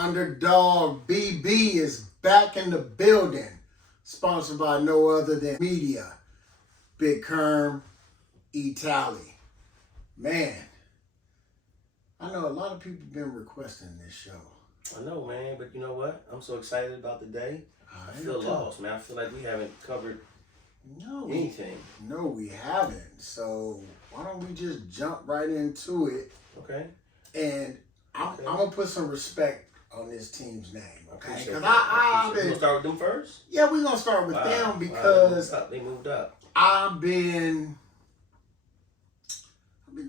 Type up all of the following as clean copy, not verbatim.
Underdog BB is back in the building. Sponsored by no other than Media. Big Kerm, Italy. Man, I know a lot of people been requesting this show. I know, man, but you know what? I'm so excited about the day. I feel lost, man. I feel like we haven't covered anything. No, we haven't. So why don't we just jump right into it? Okay. And I'm gonna put some respect on this team's name, okay? Because you gonna start with them first? Yeah, we're gonna start with them because they moved up. I've been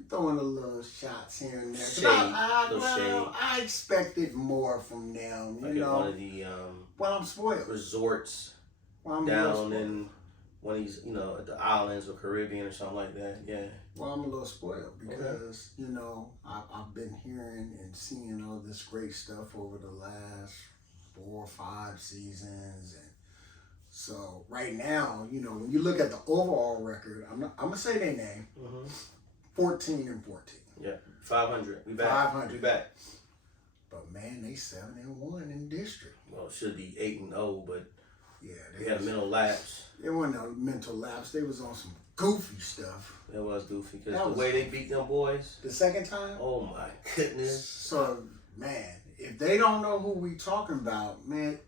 throwing a little shots here and there. Shade. I expected more from them. You know, one of the I'm spoiled. Resorts down in one of these, at the islands or Caribbean or something like that. Yeah. Well, I'm a little spoiled because I've been hearing and seeing all this great stuff over the last 4 or 5 seasons, and so right now, when you look at the overall record, I'm gonna say their name. 14-14. Yeah, 500. We back. 500. We back. But man, they 7-1 in district. Well, it should be 8-0, but yeah, they had a mental lapse. It wasn't a mental lapse. They was on some goofy stuff. It was goofy because the way they beat them boys. The second time? Oh my goodness. So man, if they don't know who we talking about, man,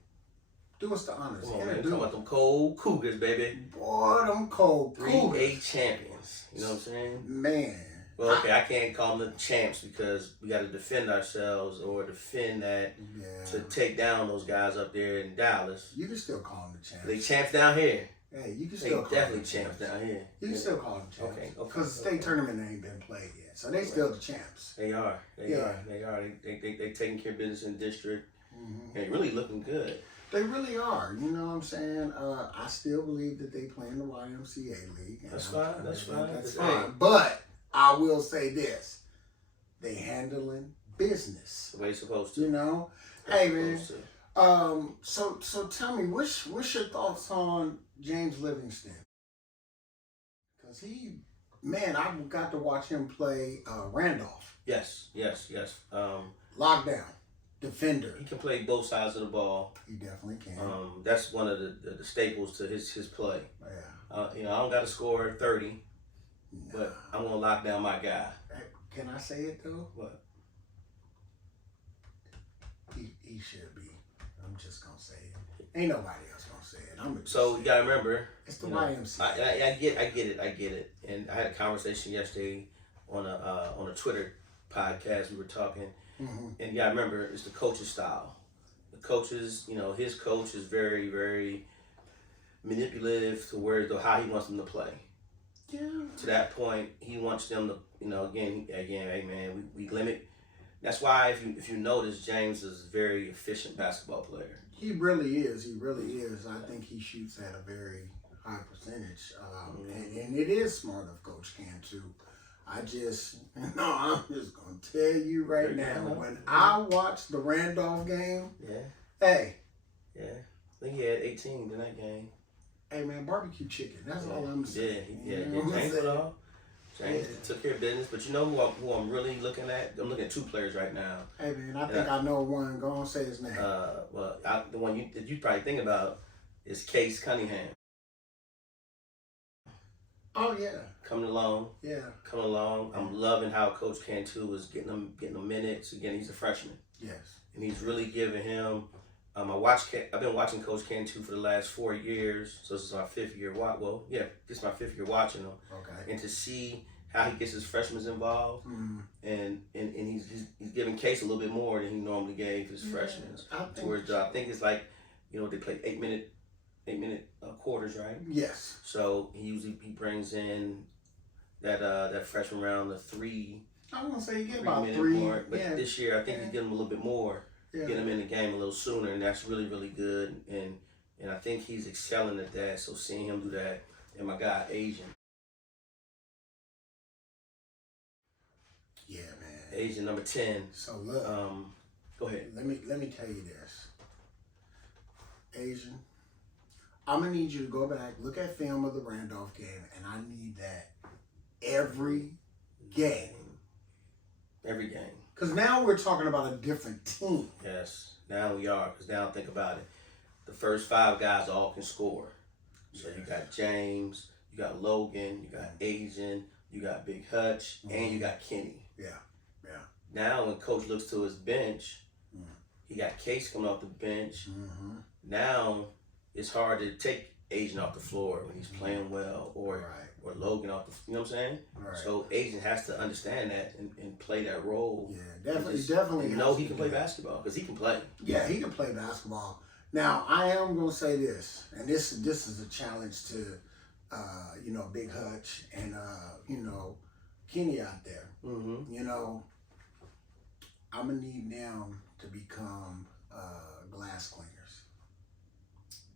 do us the honors. Come on, man. Talking about them cold Cougars, baby. Boy, them cold Cougars. 3A champions. You know what I'm saying? Man. Well, okay, I can't call them the champs because we got to defend ourselves or defend that to take down those guys up there in Dallas. You can still call them the champs. They champs down here. Hey, you can still call definitely them champs down here. You can still call them champs. Okay. Because the state tournament ain't been played yet, so they still the champs. They are. They are. They taking care of business in district. And really looking good. They really are. You know what I'm saying? I still believe that they play in the YMCA league. That's fine. That's fine. That's fine. But I will say this: they handling business the way it's supposed to. Hey man. So tell me, what's your thoughts on James Livingston? Because I got to watch him play Randolph. Yes. Lockdown. Defender. He can play both sides of the ball. He definitely can. That's one of the staples to his play. Yeah. I don't got to score 30, but I'm gonna lock down my guy. Can I say it though? What? He should be. I'm just gonna say it. Ain't nobody else gonna say it. So you gotta remember, it's the YMCA. I get it. And I had a conversation yesterday on a Twitter podcast. We were talking. And you gotta remember, it's the coach's style. The coaches, his coach is very, very manipulative to how he wants them to play. Yeah. To that point, he wants them to, again, hey man, we limit. That's why if you notice, James is a very efficient basketball player. He really is. I think he shoots at a very high percentage, and it is smart of Coach Can too. I'm just gonna tell you right now. When I watched the Randolph game, I think he had 18 in that game. Hey man, barbecue chicken. That's all I'm saying. James took care of business. But you know who I'm really looking at? I'm looking at 2 players right now. Hey man, I think I know one. Go on, say his name. The one you probably think about is Case Cunningham. Oh yeah. Coming along. Yeah. Coming along. I'm loving how Coach Cantu is getting them minutes. Again, he's a freshman. Yes. And he's really giving him. I've been watching Coach Cantu for the last 4 years, so this is my 5th year. This is my 5th year watching him. Okay. And to see how he gets his freshmen involved, and he's giving Case a little bit more than he normally gave his freshmen. I think it's like, they play 8-minute quarters, right? Yes. So he brings in that freshman round the 3. I want to say he get about 3 mark, but this year I think he's getting a little bit more. Get him in the game a little sooner, and that's really, really good. And I think he's excelling at that. So seeing him do that, and my guy Asian. Yeah, man. Asian number 10. So look. Go ahead. Let me tell you this. Asian, I'm gonna need you to go back, look at film of the Randolph game, and I need that every game. Every game. Because now we're talking about a different team. Yes, now we are. Because now think about it. The first 5 guys all can score. So you got James, you got Logan, you got Asian, you got Big Hutch, and you got Kenny. Yeah. Now when Coach looks to his bench, he got Case coming off the bench. Now it's hard to take Asian off the floor when he's playing well, or Logan off the, you know what I'm saying? Right. So Asian has to understand that and play that role. Yeah, definitely. You know he can play basketball because he can play. Yeah, he can play basketball. Now I am gonna say this, and this is a challenge to Big Hutch and Kenny out there. You know, I'm gonna need them to become glass cleaners.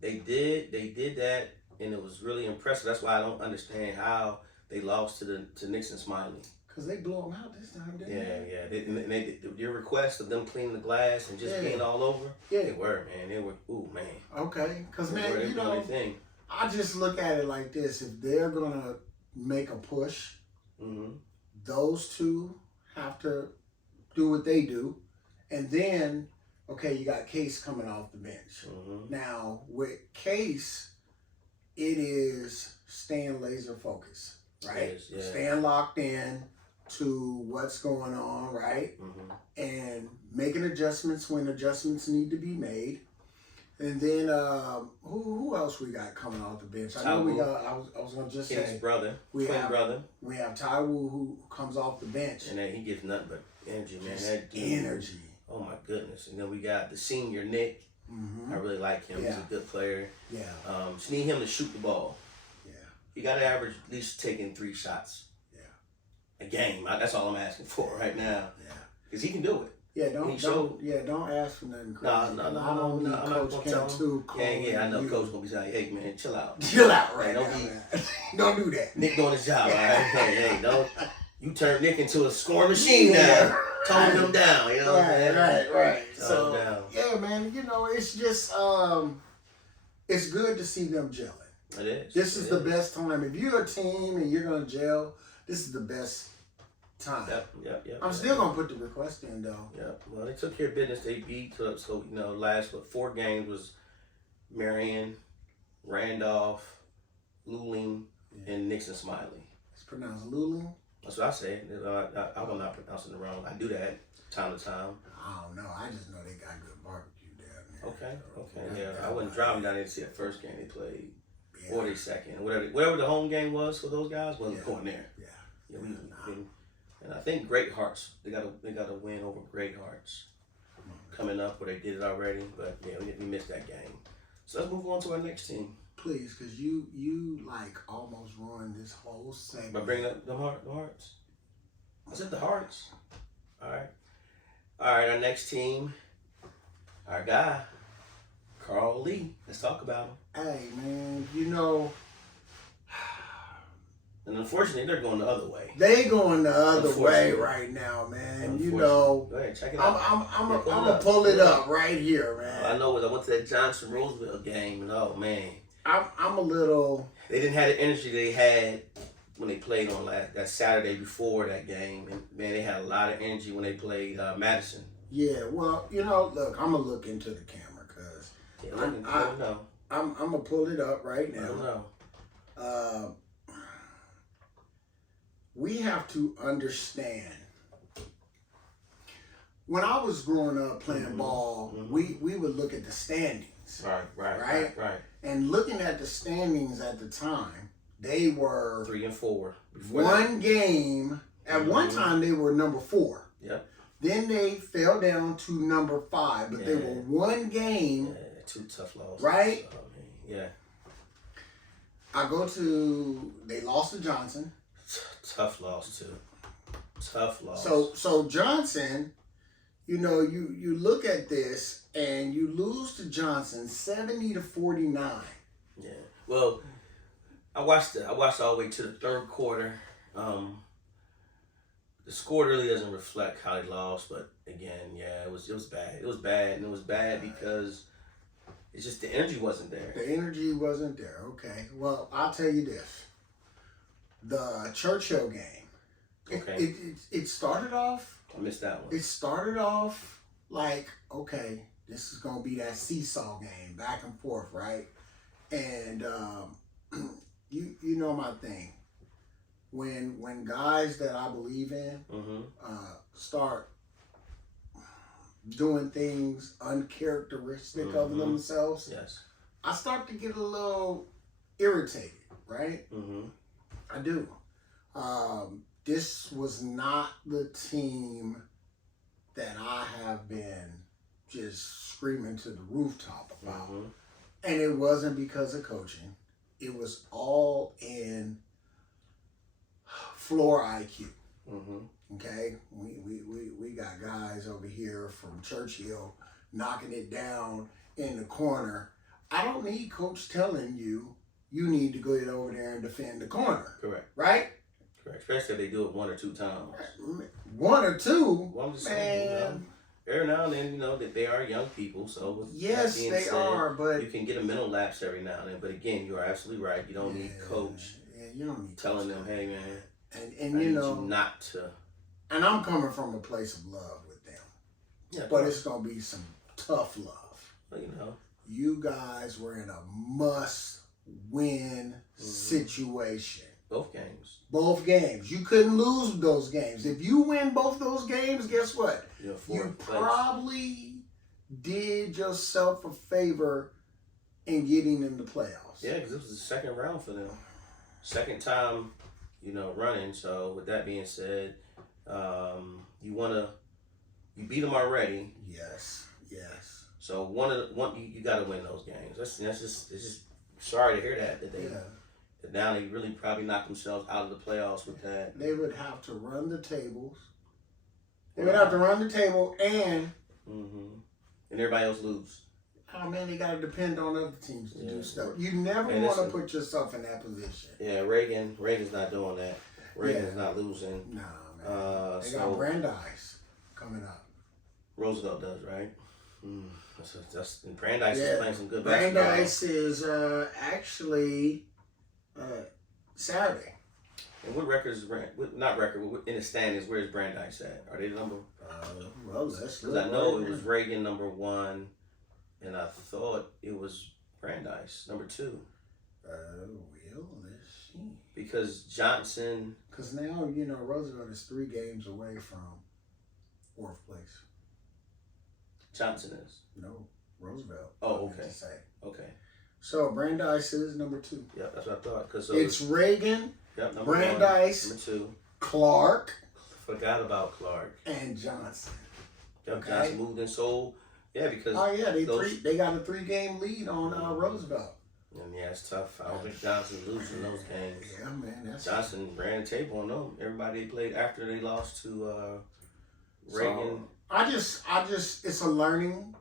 They did that, and it was really impressive. That's why I don't understand how they lost to Nixon Smiley. Cause they blew them out this time, didn't they? Yeah. Your request of them cleaning the glass and just being all over. Yeah, they were, man. They were. Ooh, man. Okay, cause man, everything. I just look at it like this: if they're gonna make a push, those two have to do what they do, and then you got Case coming off the bench. Now with Case, it is staying laser focused, right? Staying locked in to what's going on, right? And making adjustments when adjustments need to be made. And then who else we got coming off the bench? I know we got. I was gonna just Kenny's say brother, twin brother. We have Ty Woo who comes off the bench, and then he gives nothing but energy, man. That dude, energy. Oh my goodness! And then we got the senior Nick. I really like him. He's a good player. Yeah. Just need him to shoot the ball. Yeah. He got to average at least taking 3 shots. A game. That's all I'm asking for right now. Yeah. Because he can do it. Yeah, don't ask for nothing crazy. No, I'm not Coach Cantu. Yeah, I know Coach gonna be saying, hey man, chill out. Chill out right now, man. Don't do that. Nick doing his job, all right? Hey, don't you turn Nick into a scoring machine now. Tone him down, you know what I'm saying? Right. So down. Yeah, man, it's just it's good to see them gelling. It is. This is the best time. If you're a team and you're gonna gel, this is the best time. Yep. I'm still gonna put the request in though. Yep. Well, they took care of business. They beat so last 4 games was Marion, Randolph, Luling, and Nixon Smiley. It's pronounced Luling. That's what I say. I will not pronounce it wrong. I do that time to time. I don't know. I just know they got good barbecue down there. Okay. Yeah, I wasn't driving down there to see the first game they played or their second, whatever the home game was for those guys. Wasn't going there. Yeah. And I think Great Hearts, they got a win over Great Hearts coming up, where they did it already. But yeah, we missed that game. So let's move on to our next team. Please, because you like almost ruined this whole segment. By bringing up the Hearts. I said the Hearts. All right. Our next team, our guy, Carl Lee. Let's talk about him. Hey, man, and unfortunately, they're going the other way. They going the other way right now, man. Go ahead, check it out. I'm gonna pull it up right here, man. I know. I went to that Johnson Roosevelt game, and oh man, I'm a little. They didn't have the energy they had when they played on that Saturday before that game, and man, they had a lot of energy when they played Madison. Yeah, well, look, I'm gonna look into the camera because I'm gonna pull it up right now. I don't know. We have to understand. When I was growing up playing ball, we would look at the standings. Right. And looking at the standings at the time, they were 3 and 4. One game. At one time, they were number 4. Yep. Then they fell down to number 5, but they were one game. Yeah, 2 tough losses. Right? So, yeah. They lost to Johnson. Tough loss too. Tough loss. So Johnson, you look at this and you lose to Johnson 70-49. Yeah. Well, I watched all the way to the 3rd quarter. The score really doesn't reflect how they lost, but again, yeah, it was bad. It was bad, and it was bad because it's just the energy wasn't there. The energy wasn't there. Okay. Well, I'll tell you this. The Churchill game. Okay. It started off I missed that one. It started off like, okay, this is gonna be that seesaw game, back and forth, right? And you know my thing. When guys that I believe in start doing things uncharacteristic of themselves, yes, I start to get a little irritated, right? I do. This was not the team that I have been just screaming to the rooftop about. And it wasn't because of coaching. It was all in floor IQ. Okay? We got guys over here from Churchill knocking it down in the corner. I don't need coach telling you need to go over there and defend the corner. Correct. Right? Correct. Especially if they do it 1 or 2 times. 1 or 2? Well, I'm just saying, every now and then, that they are young people. So with yes, that being they said, are, but you can get a mental lapse every now and then. But again, you are absolutely right. You don't need coach. Yeah, you don't need telling coach them, hey man, and I you need know, you not to. And I'm coming from a place of love with them. Yeah, but it's gonna be some tough love. Well, you guys were in a must-win situation. Both games. You couldn't lose those games. If you win both those games, guess what? You probably did yourself a favor in getting in the playoffs. Yeah, because it was the second round for them. Second time, running. So with that being said, you beat them already. Yes. So you got to win those games. It's just sorry to hear that they. Yeah. Now they really probably knocked themselves out of the playoffs with that. They would have to run the tables. They would have to run the table and everybody else lose. Oh man, they got to depend on other teams to do stuff. You never want to put yourself in that position. Yeah, Reagan's not doing that. Reagan's not losing. Nah, man. They got Brandeis coming up. Roosevelt does, right? Brandeis is playing some good basketball. Brandeis is actually Saturday. And what record is not record, but in the standings, where's Brandeis at? Are they number? Well, let's because I know it was Reagan number 1, and I thought it was Brandeis number 2. Well, let's see. Because Johnson. Because now Roosevelt is 3 games away from 4th place. Johnson is. No, Roosevelt. Oh, okay. Okay. So Brandeis is number 2. Yeah, that's what I thought. Cause it's Reagan. Yep, number Brandeis. 1, number 2. Clark. Forgot about Clark. And Johnson. Yep, okay. Johnson moved in. So because they got a 3-game lead on Roosevelt. And it's tough. I don't think Johnson's losing those games. Yeah, man. Johnson ran the table on them. Everybody they played after they lost to Reagan. So, I just, it's a learning.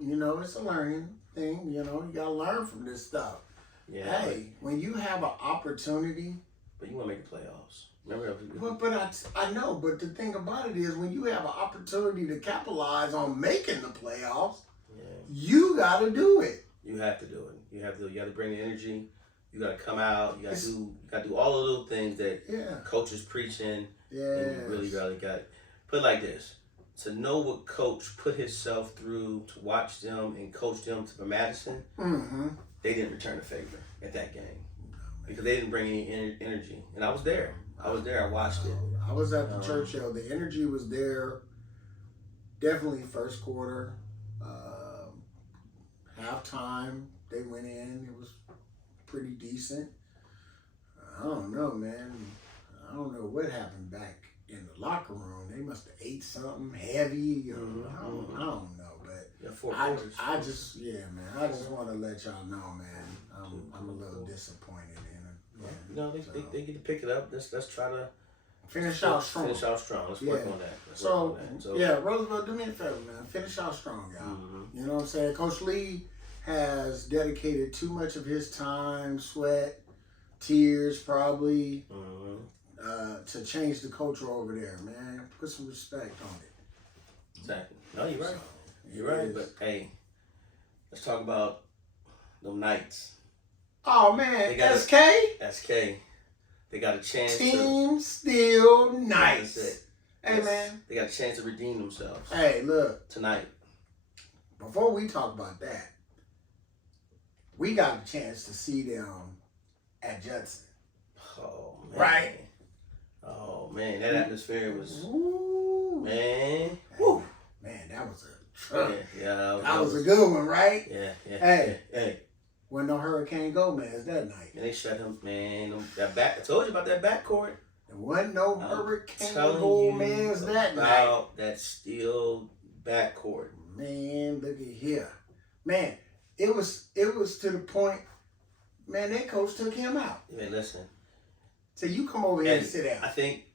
It's a learning thing. You gotta learn from this stuff. Yeah. Hey, when you have an opportunity, but you want to make the playoffs. Remember? But I know. But the thing about it is, when you have an opportunity to capitalize on making the playoffs, you got to do it. You have to do it. You have to bring the energy. You got to come out. You got to do all of those things that coach is preaching. Yeah. And you really got to put it like this. To know what coach put himself through to watch them and coach them to Madison, they didn't return the favor at that game because they didn't bring any energy. And I was there. I watched it. I was at the Churchill. The energy was there. Definitely first quarter. Halftime, they went in. It was pretty decent. I don't know, man. I don't know what happened back in the locker room. They must have ate something heavy. Or, I don't know. But I just want to let y'all know, man. I'm a little disappointed in it. No, they get to pick it up. Let's try to finish out strong. Let's work on that. So, Roosevelt, do me a favor, man. Finish out strong, y'all. You know what I'm saying? Coach Lee has dedicated too much of his time, sweat, tears, probably, to change the culture over there, man. Put some respect on it. Exactly. No, you're right. You're right. But hey, let's talk about them Knights. Oh man, SK. They got a chance. Team Steele Knights. Hey, man. They got a chance to redeem themselves. Hey, look. Tonight. Before we talk about that, we got a chance to see them at Judson. Oh, man. Right? Oh, man. That atmosphere was... Ooh. Man. Woo. Man, that was a... Yeah. That was a good one, right? Yeah. Hey. Wasn't no Hurricane Gomez that night. And they shut him, man. That back. I told you about that backcourt. There wasn't no Hurricane Gomez that night. About that Steele backcourt. Man, look at here. Man, it was to the point, man, that coach took him out. Man, listen. So you come over here and sit down.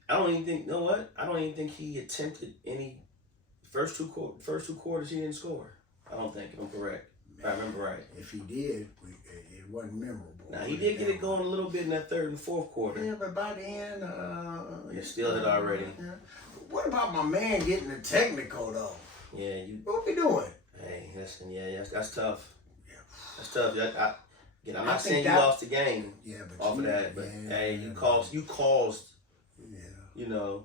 I don't even think, you know what? I don't even think he attempted any first two quarters he didn't score. I don't think, if I'm correct. If I remember right. If he did, it wasn't memorable. Now, he did get it going a little bit in that third and fourth quarter. Yeah, but by the end, Steele had already. Yeah. What about my man getting the technical, though? Yeah, what we doing? Hey, listen, that's tough. Yeah. That's tough. I'm not saying you lost the game off of that, but you caused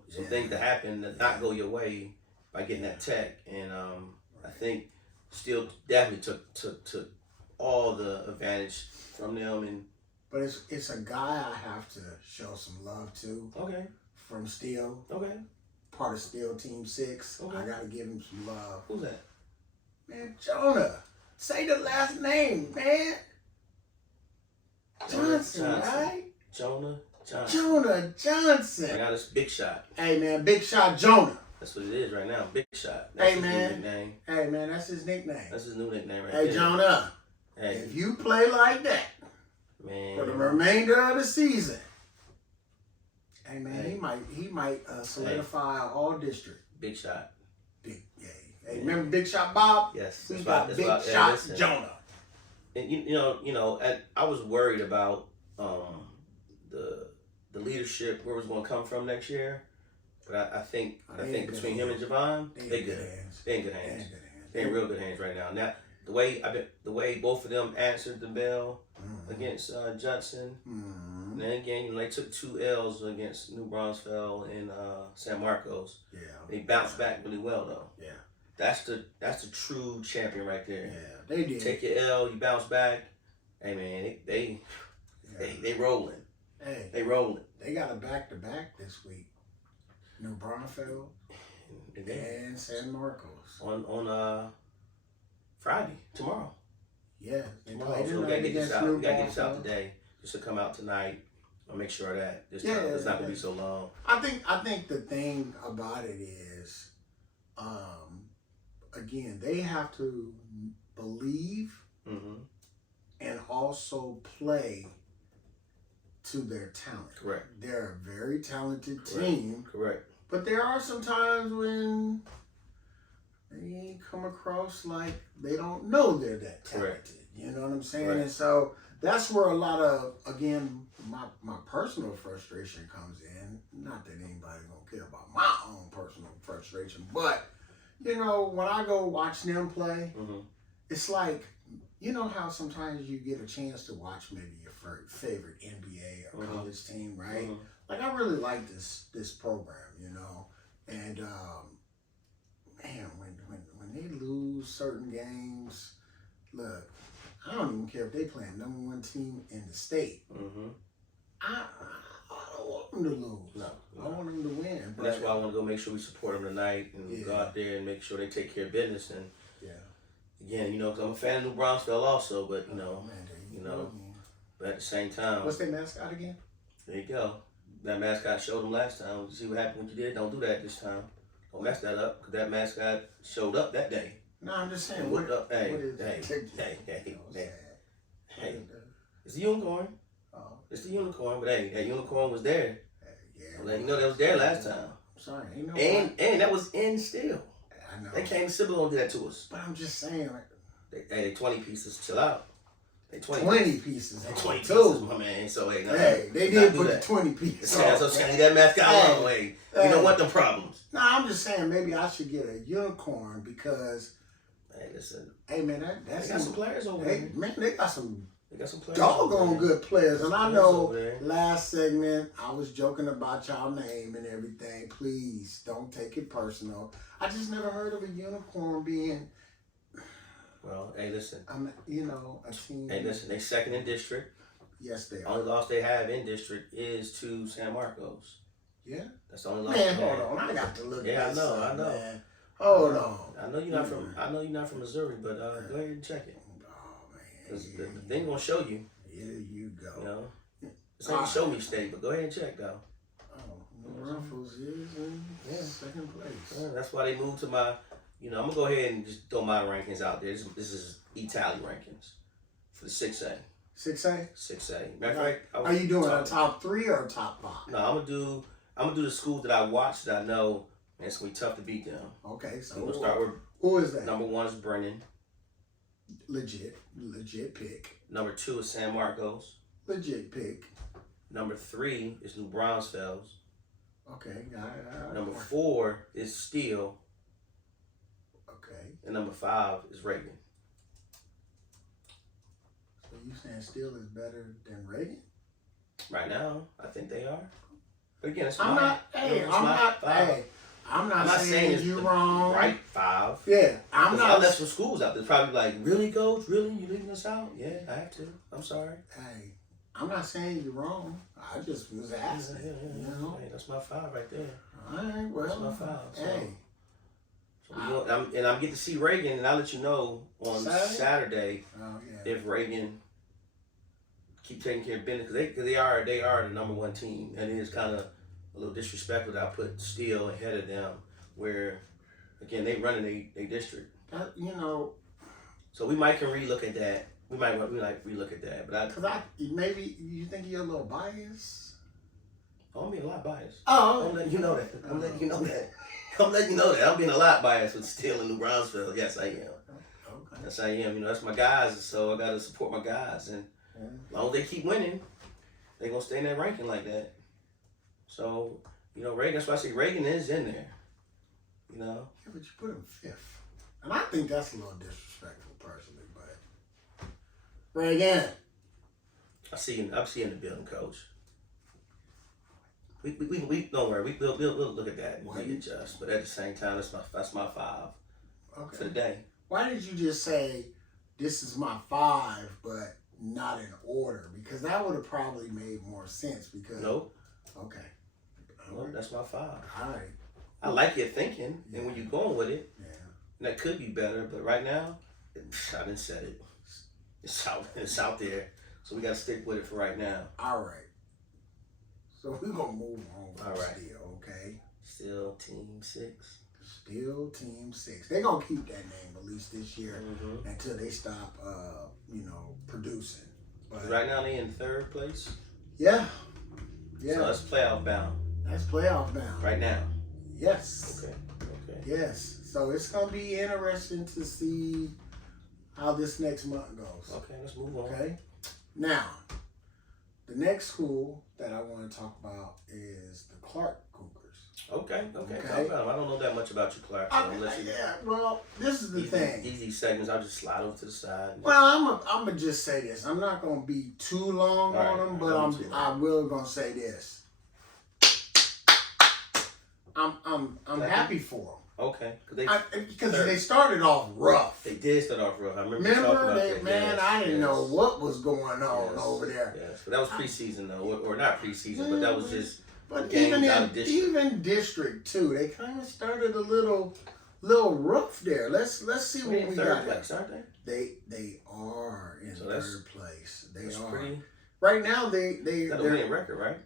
some things to happen that not go your way by getting that tech, and I think Steele definitely took all the advantage from them. But it's a guy I have to show some love to. Okay. From Steele. Okay. Part of Steele Team 6. Okay. I gotta give him some love. Who's that? Man, Jonah. Say the last name, man. Johnson, right? Jonah Johnson. Jonah Johnson. Right now, this Big Shot. Hey, man, Big Shot Jonah. That's what it is right now, Big Shot. That's his new nickname. Hey, man, that's his nickname. That's his new nickname right there. Hey, Jonah. Hey. If you play like that for the remainder of the season, hey, man, he might solidify all district. Big Shot. Hey, remember Big Shot Bob? Yes. We got Big Shot Jonah. And I was worried about the leadership, where it was going to come from next year. But I think between him and Javon, they good hands. They in good hands. They in real good hands right now. Now the way both of them answered the bell against Judson, and then again they took 2 L's against New Braunfels and San Marcos. Yeah. They bounced back really well though. Yeah. That's the true champion right there. Yeah, they did. Take your L, you bounce back. Hey man, they rolling. Hey, they rolling. They got a back-to-back this week. New Braunfels and San Marcos on Friday tomorrow. Yeah, tomorrow. So we gotta get this out today. Just to come out tonight. I'll make sure of that this time. It's not gonna be so long. I think the thing about it is, again, they have to believe and also play to their talent. Correct. They're a very talented team. Correct. But there are some times when they come across like they don't know they're that talented. Correct. You know what I'm saying? Correct. And so that's where a lot of, again, my personal frustration comes in. Not that anybody's gonna care about my own personal frustration, but when I go watch them play, it's like, you know how sometimes you get a chance to watch maybe your favorite NBA or college team, right? Like, I really like this program, and man, when they lose certain games, look, I don't even care if they play #1 team in the state. I don't want them to lose. No. I want them to win. And that's why I want to go make sure we support them tonight and go out there and make sure they take care of business. And again, because I'm a fan of New Braunfels also, but but at the same time, what's their mascot again? There you go. That mascot showed them last time. You see what happened when you did? Don't do that this time. Don't mess that up, because that mascot showed up that day. No, I'm just saying. Hey. It's a unicorn. Oh. It's the unicorn, but hey, that unicorn was there. I'm letting you know that was there last time. I'm sorry. And that was in Steele. I know. They came to Sybil and did that to us. But I'm just saying, they 20 pieces. Chill out. They 20 pieces. 20 pieces, my man. So hey, they did put the 20 pieces. So leave that mascot alone. Hey, we don't want them problems. No, I'm just saying maybe I should get a unicorn because. Hey, listen. Hey man, they got some players over there. Man, they got some They got some players. Doggone good players. And I Players know over there. last segment I was joking about y'all name and everything. Please don't take it personal. I just never heard of a unicorn being, Well, hey, listen. a team. Hey, listen. They second in district. Yes, they Only are. loss they have in district is to San Marcos. Yeah. That's the only loss. Man, hold on. I got to look. Yeah, this I know. up, I know. Man. Hold on. I know you're not from. I know you're not from Missouri, but go ahead and check it. Oh man. Cause the thing gonna show you. Here you go. You know, it's not show me state, but go ahead and check though. Oh, Braunfels is in second place. Yeah, that's why they moved to my. I'm gonna go ahead and just throw my rankings out there. This is Italy rankings for the 6A. 6A. 6A. Matter of fact, Are you doing a top 3 or a top 5? No, I'm gonna do the schools that I watch that I know, and it's gonna be tough to beat them. Okay, so we'll start with who is that? number 1 is Brennan. Legit pick. Number 2 is San Marcos. Legit pick. Number 3 is New Braunfels. Okay, got it. Number 4 is Steele. Okay. And number 5 is Reagan. So you saying Steele is better than Reagan? Right now, I think they are. But again, I'm not saying you wrong. Right, 5. Yeah, I'm not. I left some schools out there. Probably like, really, Coach? Really? You leaving us out? Yeah, I have to. I'm sorry. Hey, I'm not saying you're wrong. I just was asking. Yeah. You know? Hey, that's my 5 right there. All right, well. That's my 5. So, Hey. I'm getting to see Reagan, and I'll let you know on Saturday Oh, yeah. if Reagan keep taking care of business, because they are the number 1 team, and it is kind of a little disrespectful that I put Steele ahead of them, where again they running a district. So we might can relook at that. We might relook at that, but maybe you think you're a little biased. I'm being a lot biased. Oh, I'm letting you know that. I'm letting you know that. I'm being a lot biased with Steele and New Braunfels. Yes, I am. Okay. Yes, I am. That's my guys, so I gotta support my guys, and as long as they keep winning, they're gonna stay in that ranking like that. So, Reagan. That's why I say Reagan is in there. Yeah, but you put him 5th, and I think that's a little disrespectful, personally. But Reagan, I'm seeing the building, Coach. We don't worry. We'll look at that and readjust. But at the same time, that's my 5 for the day. Why did you just say this is my 5, but not in order? Because that would have probably made more sense. Because nope. Okay. Nope, that's my 5. All right. I like your thinking, and when you're going with it, that could be better. But right now, I didn't set it. It's out there. So we got to stick with it for right now. All right. So we're going to move on with All right. Steele, okay? Still Team 6. Still Team 6. They're going to keep that name at least this year until they stop, producing. But right now, they in 3rd place. Yeah. So that's playoff bound. That's playoff bound. Right now. Yes. Okay. Yes. So it's going to be interesting to see how this next month goes. Okay, let's move on. Okay. Now, the next school that I want to talk about is the Clark Cougars. Okay. Talk about them. I don't know that much about you, Clark. So well, this is the thing. Easy segments. I'll just slide over to the side. Well, I'm gonna just say this. I'm not gonna be too long on them, but I will gonna say this. I'm happy for them. Okay, because they started off rough. They did start off rough. I remember that. Man, I didn't know what was going on over there. Yes, but that was preseason though, or not preseason, but that was just. But even district too, they kind of started a little rough there. Let's see what we got. Place, aren't they? They are in 3rd place. They are. Right now they're a winning record, right?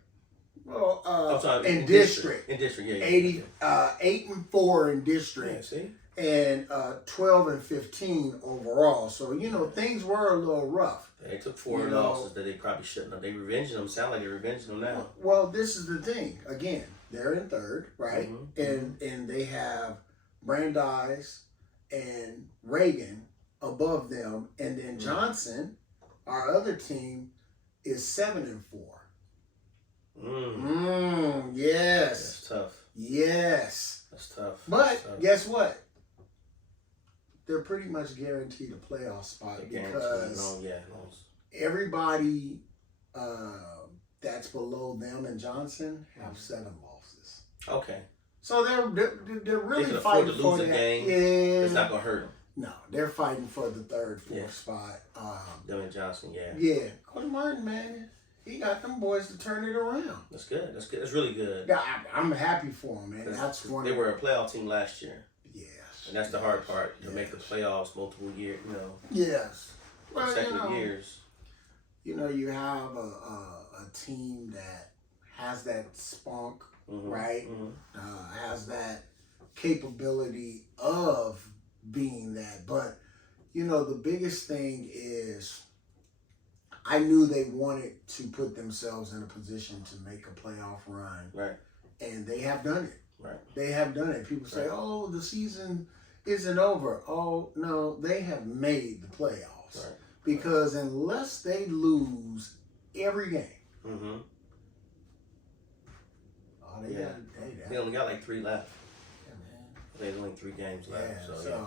Well, in district. In district, yeah. 8-4 in district. Yeah, see? And 12-15 overall. So, things were a little rough. Yeah, they took 4 losses that they probably shouldn't have. They revenging them. Sound like they're revenging them now. Well, this is the thing. Again, they're in 3rd, right? And they have Brandeis and Reagan above them. And then Johnson, our other team, is 7-4. Yes. That's tough. Yes. That's tough. But guess what? They're pretty much guaranteed a playoff spot everybody that's below them and Johnson have 7 losses. Okay. So they're really they can fighting afford to for lose a that. game. Yeah, It's not gonna hurt them. No, they're fighting for the 3rd, 4th spot. Them and Johnson, yeah. Yeah, Coach Martin, man, he got them boys to turn it around. That's good. That's good. That's really good. Yeah, I'm happy for them, man. That's one. They were a playoff team last year. Yes. And that's the hard part, to make the playoffs multiple years, Yes. Well, consecutive years. You know, you have a team that has that spunk, right? Has that capability of being that. But, you know, the biggest thing is I knew they wanted to put themselves in a position to make a playoff run. Right. And they have done it. Right. They have done it. People say, oh, the season isn't over. Oh, no, they have made the playoffs. Right. Because unless they lose every game, they only got like 3 left. Yeah, man. There's only 3 games left. Yeah,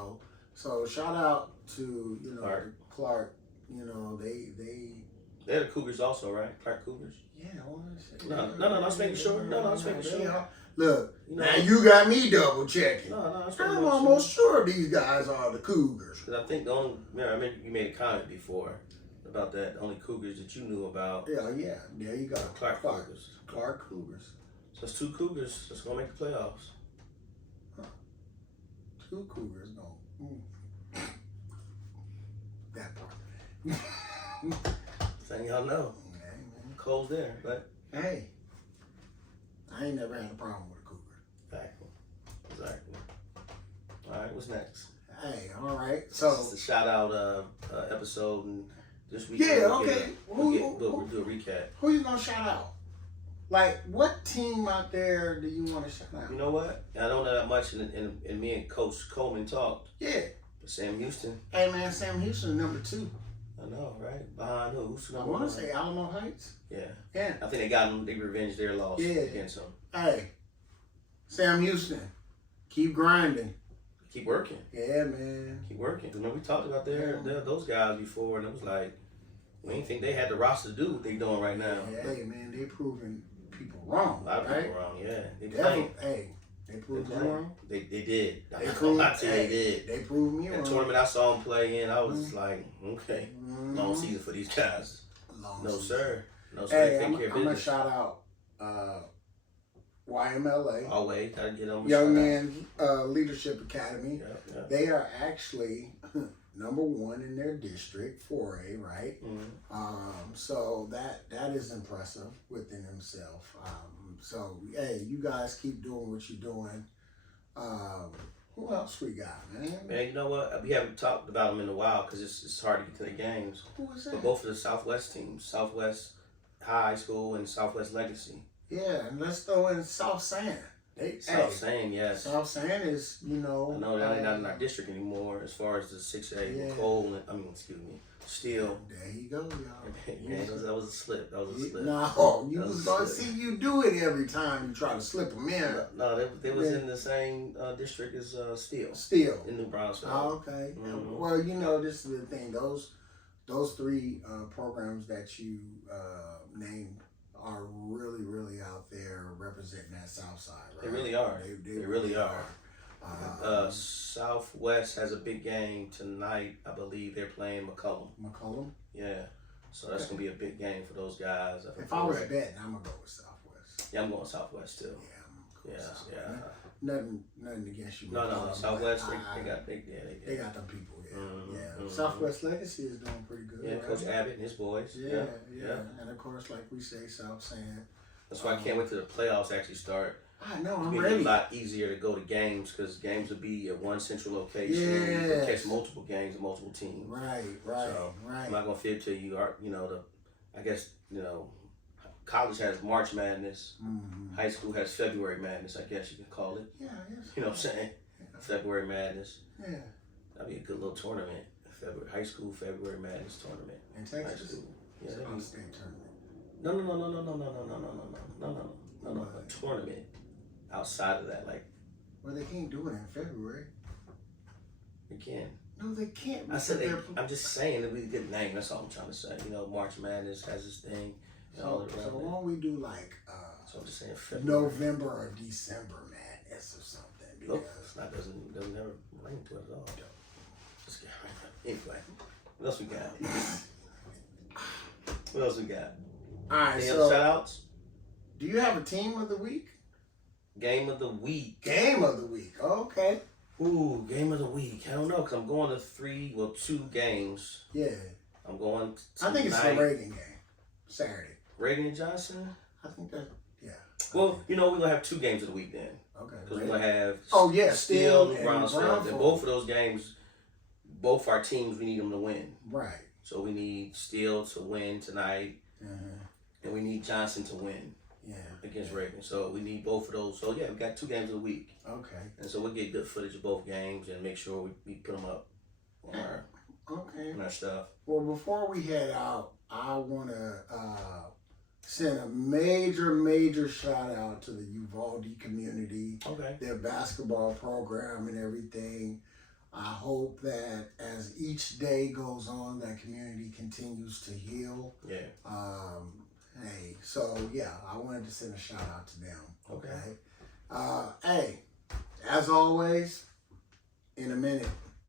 so shout out to Clark. You know, they're the Cougars also, right? Clark Cougars. Yeah, I want to say. No, I was making sure. No, I was making sure. Look, now you got me double checking. No, I'm almost sure these guys are the Cougars. Because I think the only, I mean, you made a comment before about that. The only Cougars that you knew about. Yeah. There you go. Clark Cougars. Clark Cougars. So it's 2 Cougars that's gonna make the playoffs. Huh. 2 Cougars going. That part. Thing y'all know. Hey, man. Cole's there, but hey, I ain't never had a problem with a Cougar. Exactly. All right, what's next? Hey, all right. So this is the shout out episode, and this week. We'll do a recap. Who you gonna shout out? Like, what team out there do you want to shout out? You know what? I don't know that much, and me and Coach Coleman talked. Yeah. Sam Houston. Hey, man, Sam Houston, number 2. I know, right? Behind who? I want to say Alamo Heights. Yeah. Yeah. I think they got them. They revenged their loss against them. Hey, Sam Houston, keep grinding. Keep working. Yeah, man. Keep working. Remember we talked about those guys before, and it was like we didn't think they had the roster to do what they're doing right now. Yeah, hey, man, they proving people wrong. A lot of people wrong. Yeah, they proved you wrong. They did. They proved. They did. They proved me wrong. The tournament I saw them play in, I was like, okay, long season for these guys. No sir. Hey, I'm gonna shout out YMLA. Always gotta get on. Young Man Leadership Academy. Yeah. They are actually number 1 in their district, 4A, right? So that is impressive within himself. So hey, you guys keep doing what you're doing. Who else we got, man? Man, you know what? We haven't talked about them in a while because it's hard to get to the games. Who is that? But both of the Southwest teams, Southwest High School and Southwest Legacy. Yeah, and let's throw in South San. South San, yes. South San is, I know they're not in our district anymore as far as the 6A. Yeah. Steele. There you go, y'all. Man, that was a slip. No, you was gonna see you do it every time you try to slip them in. No, they was in the same district as Steele. Steele. In New Braunfels. Oh, okay. Well, this is the thing. Those 3 programs that you named are really, really out there representing that South Side, right? They really are. They really are. Southwest has a big game tonight. I believe they're playing McCollum. Yeah. So that's going to be a big game for those guys. If I was betting, I'm going to go with Southwest. Yeah, I'm going Southwest too. Yeah, I'm going to go with Southwest. Nothing against you. No. Southwest, they got them people. Yeah. Southwest Legacy is doing pretty good. Yeah, right? Coach Abbott and his boys. Yeah. And of course, like we say, South San. That's why I can't wait till the playoffs actually start. I know, I'm It'll ready. be a lot easier to go to games because games will be at one central location. Yes. You can catch multiple games and multiple teams. Right. So I'm not gonna fib to you. College has March Madness. High school has February Madness. I guess you can call it. Yeah. Yes. You know what I'm saying? Yeah. February Madness. Yeah. That'd be a good little tournament. High school February Madness tournament. In Texas. High school. Yeah. State tournament. No. A tournament outside of that, like. Well, they can't do it in February. We can. No, they can't. I said I'm just saying it'd be a good name. That's all I'm trying to say. You know, March Madness has this thing. So why don't we do like so I'm just saying February. November or December Madness or something? Because nope, it's not doesn't never ring to it at all. Just anyway, what else we got? What else we got? All right, any so other shout outs? Do you have a team of the week? Game of the week. Game of the week. Okay. Ooh, game of the week. I don't know, because I'm going to 2 games. Yeah. I'm going to I think it's the Reagan game. Saturday. Reagan and Johnson? I think that, yeah. Well, you know, we're going to have 2 games of the week then. Okay. Because we're going to have Steele and Braunfels. And both of those games, both our teams, we need them to win. Right. So we need Steele to win tonight. And we need Johnson to win. Yeah. Against Reagan. So we need both of those. So yeah, we got 2 games of the week. Okay. And so we'll get good footage of both games and make sure we put them up on our stuff. Well, before we head out, I want to send a major shout out to the Uvalde community. Okay. Their basketball program and everything. I hope that as each day goes on, that community continues to heal. Yeah. Hey, so yeah, I wanted to send a shout out to them. Okay. Hey, as always, in a minute.